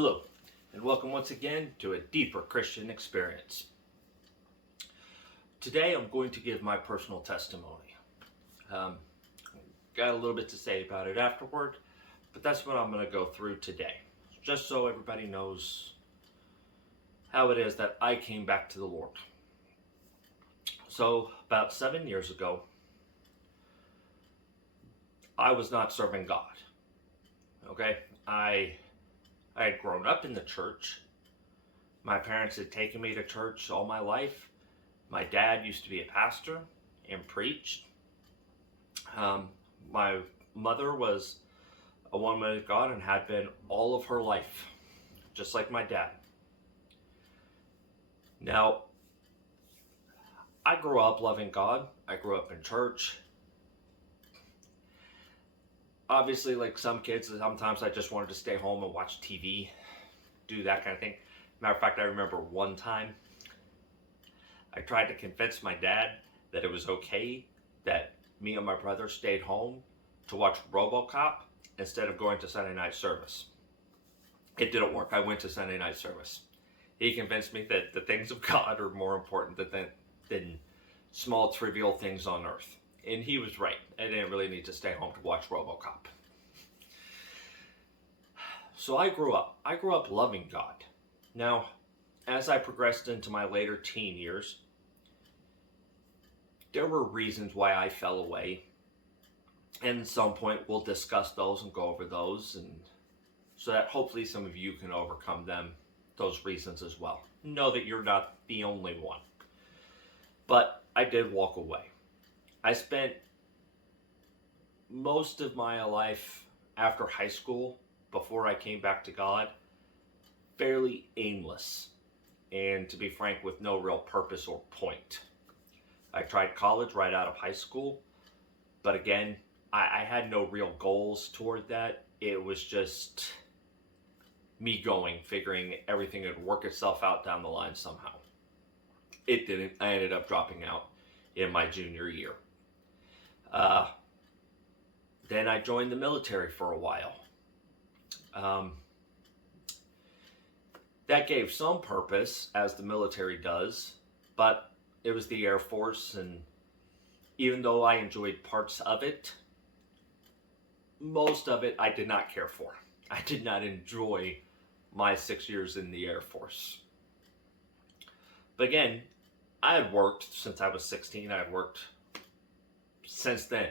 Hello, and welcome once again to a deeper Christian experience. Today I'm going to give my personal testimony. Got a little bit to say about it afterward, but that's what I'm going to go through today, just so everybody knows how it is that I came back to the Lord. So, about 7 years ago, I was not serving God. Okay, I had grown up in the church. My parents had taken me to church all my life. My dad used to be a pastor and preached. My mother was a woman of God and had been all of her life, just like my dad. Now, I grew up loving God. I grew up in church. Obviously, like some kids, sometimes I just wanted to stay home and watch TV, do that kind of thing. Matter of fact, I remember one time I tried to convince my dad that it was okay that me and my brother stayed home to watch RoboCop instead of going to Sunday night service. It didn't work. I went to Sunday night service. He convinced me that the things of God are more important than small trivial things on earth. And he was right. I didn't really need to stay home to watch RoboCop. So I grew up loving God. Now, as I progressed into my later teen years, there were reasons why I fell away. And at some point we'll discuss those and go over those, and so that hopefully some of you can overcome those reasons as well. Know that you're not the only one. But I did walk away. I spent most of my life after high school, before I came back to God, fairly aimless, and to be frank, with no real purpose or point. I tried college right out of high school, but again, I had no real goals toward that. It was just me figuring everything would work itself out down the line somehow. It didn't. I ended up dropping out in my junior year. Then I joined the military for a while. That gave some purpose, as the military does, but it was the Air Force, and even though I enjoyed parts of it, most of it I did not care for. I did not enjoy my 6 years in the Air Force. But again, I had worked since I was 16. I had worked since then,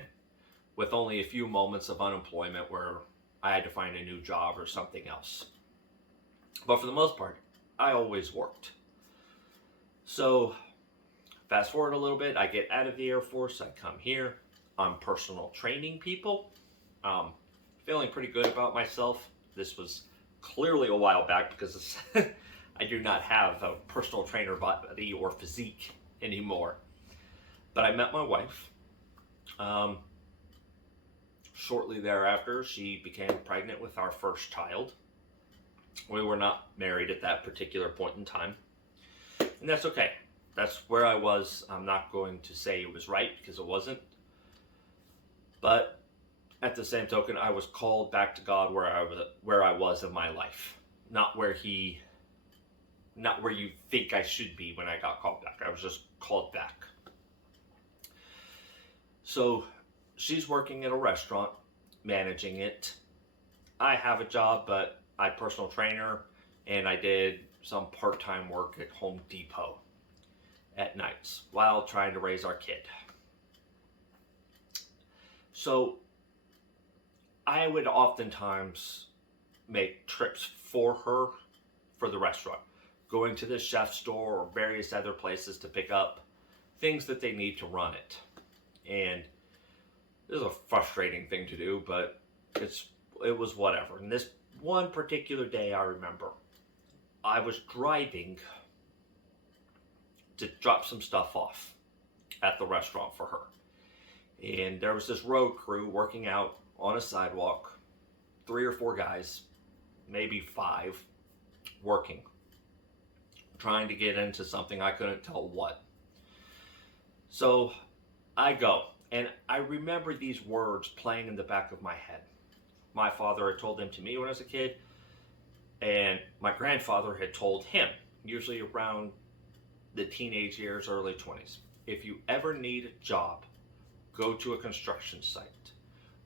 with only a few moments of unemployment where I had to find a new job or something else. But for the most part, I always worked. So, fast forward a little bit, I get out of the Air Force, I come here, I'm personal training people, feeling pretty good about myself. This was clearly a while back because I do not have a personal trainer body or physique anymore. But I met my wife. Shortly thereafter, she became pregnant with our first child. We were not married at that particular point in time. And that's okay. That's where I was. I'm not going to say it was right, because it wasn't. But at the same token, I was called back to God where I was in my life. Not where you think I should be when I got called back. I was just called back. So she's working at a restaurant, managing it. I have a job, but I'm personal trainer, and I did some part-time work at Home Depot at nights while trying to raise our kid. So I would oftentimes make trips for her for the restaurant, going to the chef store or various other places to pick up things that they need to run it. And this is a frustrating thing to do, but it was whatever. And this one particular day, I remember, I was driving to drop some stuff off at the restaurant for her. And there was this road crew working out on a sidewalk, 3 or 4 guys, maybe 5, working, trying to get into something. I couldn't tell what. So I go, and I remember these words playing in the back of my head. My father had told them to me when I was a kid. And my grandfather had told him, usually around the teenage years, early 20s, if you ever need a job, go to a construction site.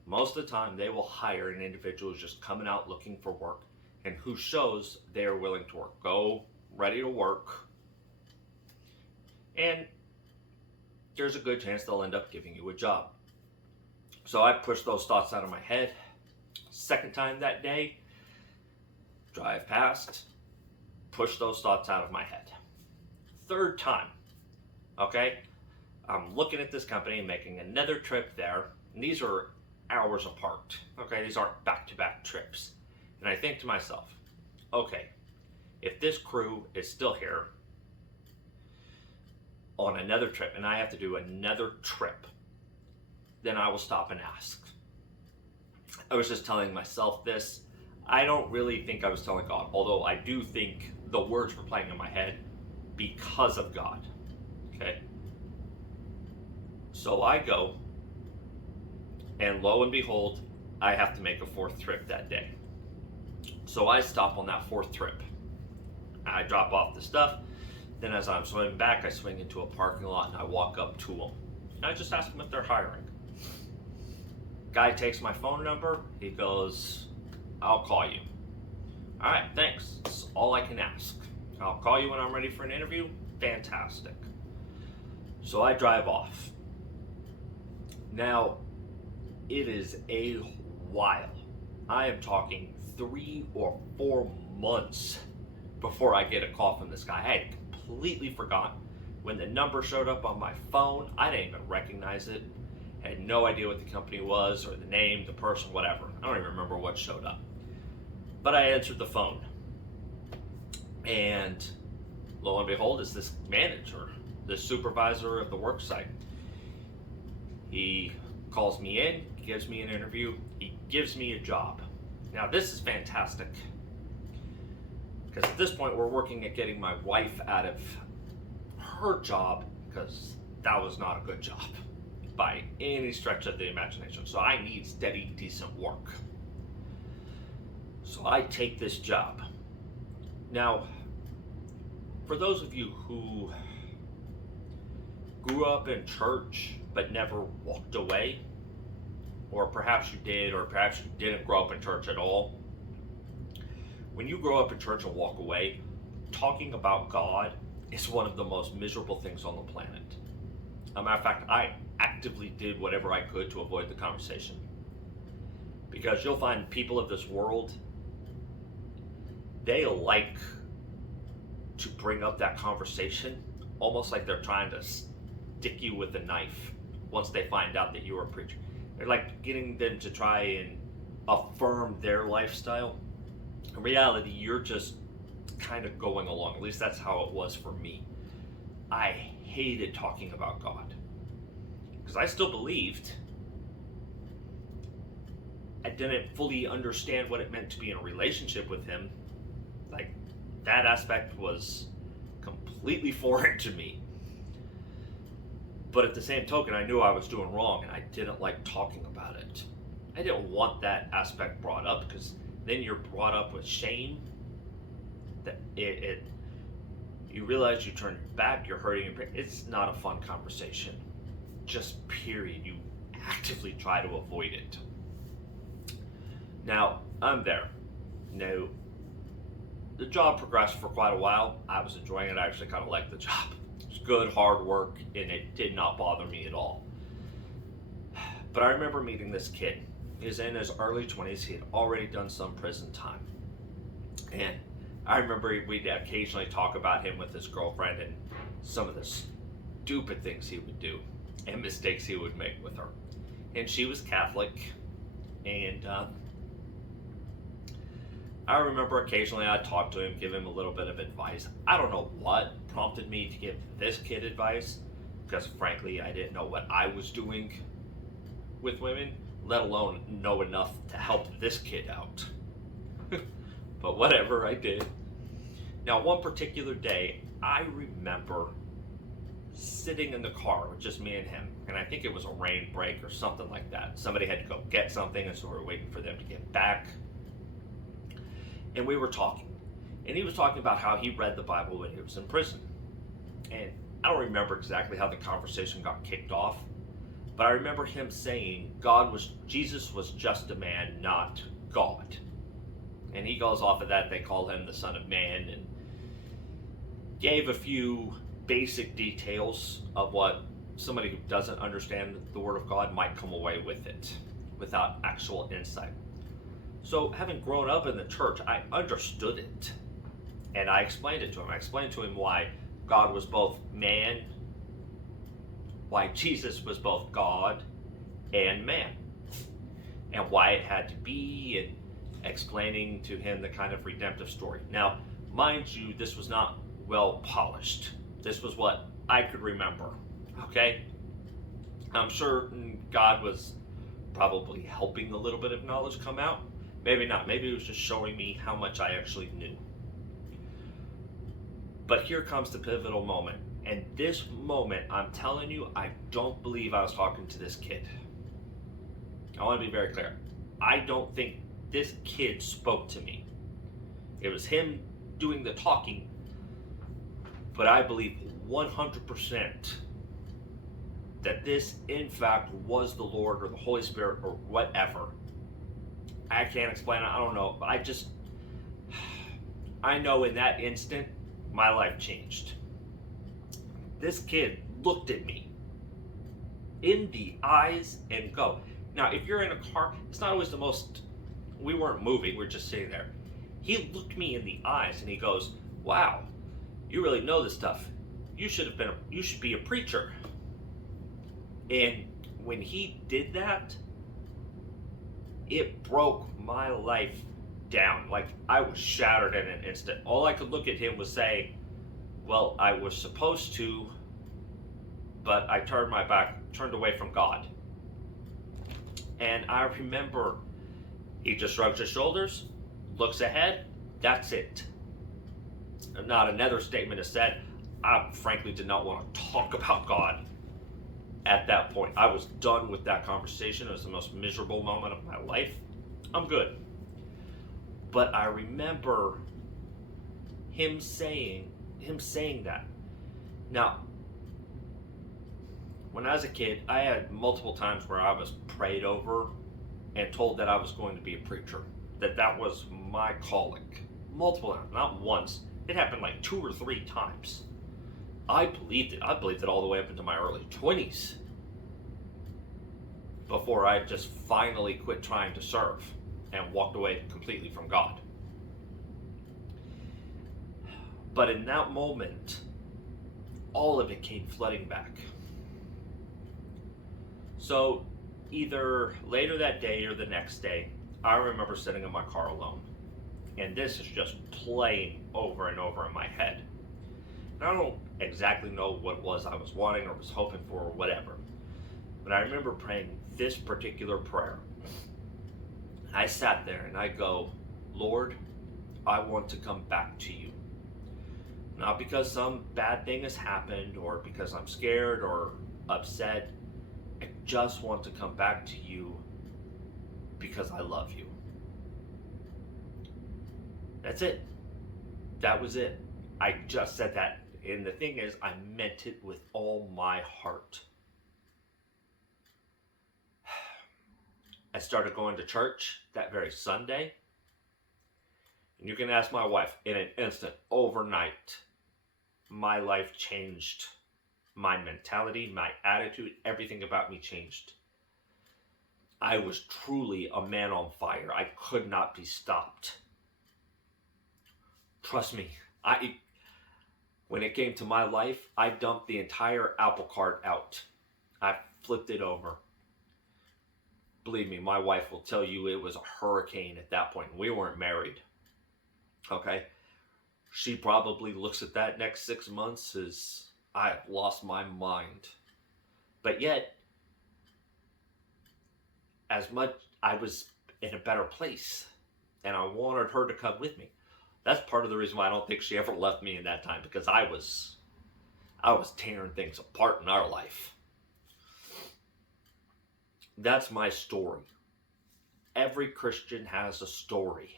Most of the time, they will hire an individual who's just coming out looking for work and who shows they are willing to work. Go ready to work, and there's a good chance they'll end up giving you a job. So I pushed those thoughts out of my head. Second time that day, drive past, push those thoughts out of my head. Third time, okay, I'm looking at this company and making another trip there, and these are hours apart, okay, these aren't back-to-back trips. And I think to myself, okay, if this crew is still here on another trip and I have to do another trip, then I will stop and ask. I was just telling myself this. I don't really think I was telling God, although I do think the words were playing in my head because of God. Okay? So I go, and lo and behold, I have to make a fourth trip that day. So I stop on that fourth trip. I drop off the stuff. Then as I'm swimming back, I swing into a parking lot and I walk up to them. And I just ask them if they're hiring. Guy takes my phone number. He goes, I'll call you. All right, thanks. That's all I can ask. I'll call you when I'm ready for an interview. Fantastic. So I drive off. Now, it is a while. I am talking 3 or 4 months before I get a call from this guy. I had completely forgotten. When the number showed up on my phone, I didn't even recognize it. I had no idea what the company was or the name, the person, whatever. I don't even remember what showed up. But I answered the phone. And lo and behold, it's this manager, the supervisor of the work site. He calls me in, gives me an interview, he gives me a job. Now this is fantastic, because at this point we're working at getting my wife out of her job, because that was not a good job by any stretch of the imagination. So I need steady, decent work. So I take this job. Now, for those of you who grew up in church but never walked away, or perhaps you did, or perhaps you didn't grow up in church at all, when you grow up in church and walk away, talking about God is one of the most miserable things on the planet. As a matter of fact, I actively did whatever I could to avoid the conversation. Because you'll find people of this world, they like to bring up that conversation almost like they're trying to stick you with a knife once they find out that you're a preacher. They're like getting them to try and affirm their lifestyle. In reality, you're just kind of going along. At least that's how it was for me. I hated talking about God because I still believed. I didn't fully understand what it meant to be in a relationship with him. Like, that aspect was completely foreign to me. But at the same token, I knew I was doing wrong and I didn't like talking about it. I didn't want that aspect brought up, because then you're brought up with shame. That you realize you turn your back, you're hurting your brain. It's not a fun conversation. Just period. You actively try to avoid it. Now, I'm there. Now, the job progressed for quite a while. I was enjoying it. I actually kind of liked the job. It was good, hard work, and it did not bother me at all. But I remember meeting this kid. He was in his early 20s. He had already done some prison time. And I remember we'd occasionally talk about him with his girlfriend and some of the stupid things he would do and mistakes he would make with her. And she was Catholic. And I remember occasionally I'd talk to him, give him a little bit of advice. I don't know what prompted me to give this kid advice, because frankly, I didn't know what I was doing with women, let alone know enough to help this kid out. But whatever, I did. Now, one particular day, I remember sitting in the car with just me and him, and I think it was a rain break or something like that. Somebody had to go get something, and so we were waiting for them to get back. And we were talking. And he was talking about how he read the Bible when he was in prison. And I don't remember exactly how the conversation got kicked off, but I remember him saying Jesus was just a man, not God. And he goes off of that. They call him the Son of Man, and gave a few basic details of what somebody who doesn't understand the Word of God might come away with it without actual insight. So having grown up in the church, I understood it. And I explained it to him. I explained to him why God was both man, why Jesus was both God and man, and why it had to be, and explaining to him the kind of redemptive story. Now, mind you, this was not well polished. This was what I could remember, okay? I'm sure God was probably helping a little bit of knowledge come out. Maybe not. Maybe it was just showing me how much I actually knew. But here comes the pivotal moment. And this moment, I'm telling you, I don't believe I was talking to this kid. I want to be very clear. I don't think this kid spoke to me. It was him doing the talking. But I believe 100% that this, in fact, was the Lord or the Holy Spirit or whatever. I can't explain it. I don't know. I know in that instant, my life changed. This kid looked at me in the eyes and go. Now, if you're in a car, it's not always the most, we weren't moving, we're just sitting there. He looked me in the eyes and he goes, wow, you really know this stuff. You should be a preacher. And when he did that, it broke my life down. Like, I was shattered in an instant. All I could look at him was say, well, I was supposed to, but I turned away from God. And I remember he just shrugs his shoulders, looks ahead, that's it. Not another statement is said. I frankly did not want to talk about God at that point. I was done with that conversation. It was the most miserable moment of my life. I'm good. But I remember him saying that. Now, when I was a kid, I had multiple times where I was prayed over and told that I was going to be a preacher, that was my calling. Multiple times, not once. It happened like 2 or 3 times. I believed it. I believed it all the way up into my early 20s before I just finally quit trying to serve and walked away completely from God. But in that moment, all of it came flooding back. So either later that day or the next day, I remember sitting in my car alone. And this is just playing over and over in my head. And I don't exactly know what it was I was wanting or was hoping for or whatever. But I remember praying this particular prayer. I sat there and I go, Lord, I want to come back to you. Not because some bad thing has happened or because I'm scared or upset. I just want to come back to you because I love you. That's it. That was it. I just said that. And the thing is, I meant it with all my heart. I started going to church that very Sunday. And you can ask my wife, in an instant, overnight, my life changed. My mentality, my attitude, everything about me changed. I was truly a man on fire. I could not be stopped. Trust me, when it came to my life, I dumped the entire apple cart out. I flipped it over. Believe me, my wife will tell you it was a hurricane at that point. We weren't married. Okay? She probably looks at that next 6 months as I have lost my mind. But yet, as much I was in a better place, and I wanted her to come with me. That's part of the reason why I don't think she ever left me in that time, because I was tearing things apart in our life. That's my story. Every Christian has a story.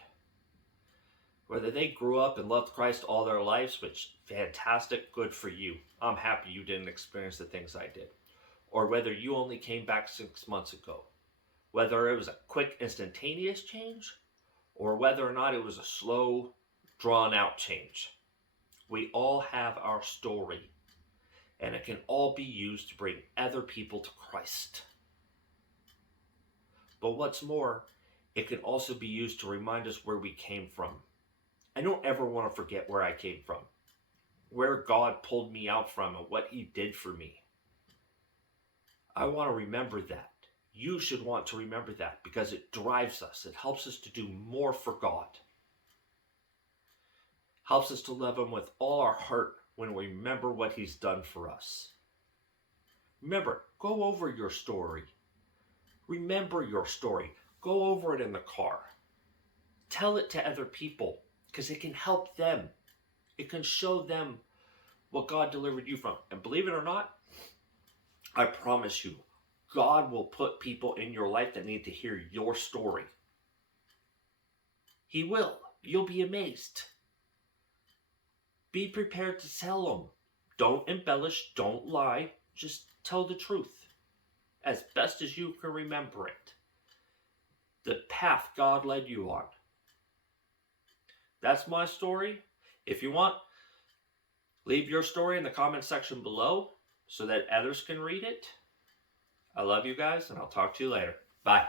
Whether they grew up and loved Christ all their lives, which fantastic, good for you. I'm happy you didn't experience the things I did. Or whether you only came back 6 months ago. Whether it was a quick, instantaneous change, or whether or not it was a slow, drawn-out change. We all have our story, and it can all be used to bring other people to Christ. But what's more, it can also be used to remind us where we came from. I don't ever want to forget where I came from, where God pulled me out from, and what He did for me. I want to remember that. You should want to remember that because it drives us. It helps us to do more for God. Helps us to love Him with all our heart when we remember what He's done for us. Remember, go over your story. Remember your story. Go over it in the car. Tell it to other people because it can help them. It can show them what God delivered you from. And believe it or not, I promise you, God will put people in your life that need to hear your story. He will. You'll be amazed. Be prepared to tell them. Don't embellish, don't lie. Just tell the truth as best as you can remember it. The path God led you on. That's my story. If you want, leave your story in the comment section below so that others can read it. I love you guys, and I'll talk to you later. Bye.